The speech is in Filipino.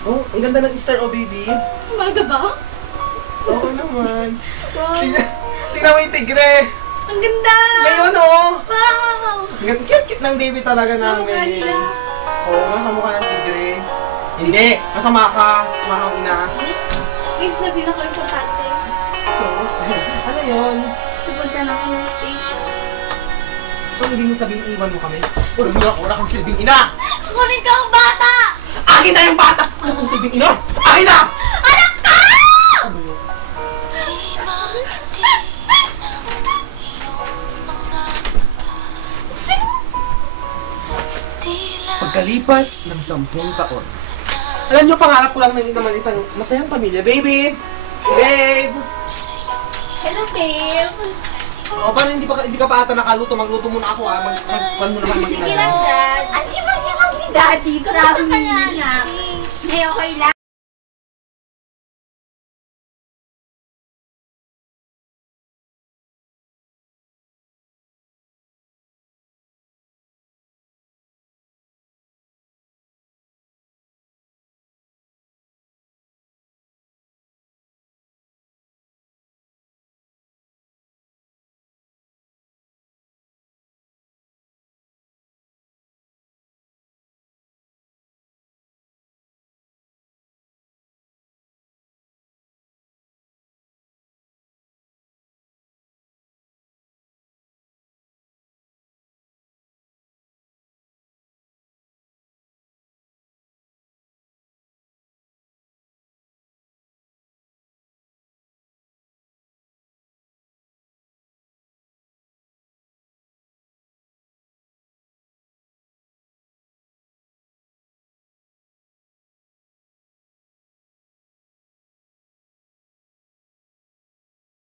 Oh, ang ganda ng star, oh, baby. Umaga ba? Oo naman. Wow. Tingnan mo yung tigre. Ang ganda! Ngayon, oh. Wow! Ang cute ng baby talaga Kamukha namin. nila. Oo, kamukha ng tigre. Hindi, masama ka. Masama kang ina. May sasabihin ako importante. So, ano yun? Supunta na ako ng stage. So, hindi mo sabihin iwan mo kami? Wala kang silbing ina! Kunin ka ang bata! Akin na yung bata! Wala kang silbing ina! Akin na! Anak ka! Ano yun? Pagkalipas ng 10 taon. Alam nyo, pangarap ko lang naging naman isang masayang pamilya. Baby! Babe! Hello, babe. O, paano hindi ka pa ata nakaluto? Magluto muna ako, ha? Magpan mo naman Sige lang, Dad. Ang sipag-sipag ni Daddy. Kamusta ka na, anak? May okay lang?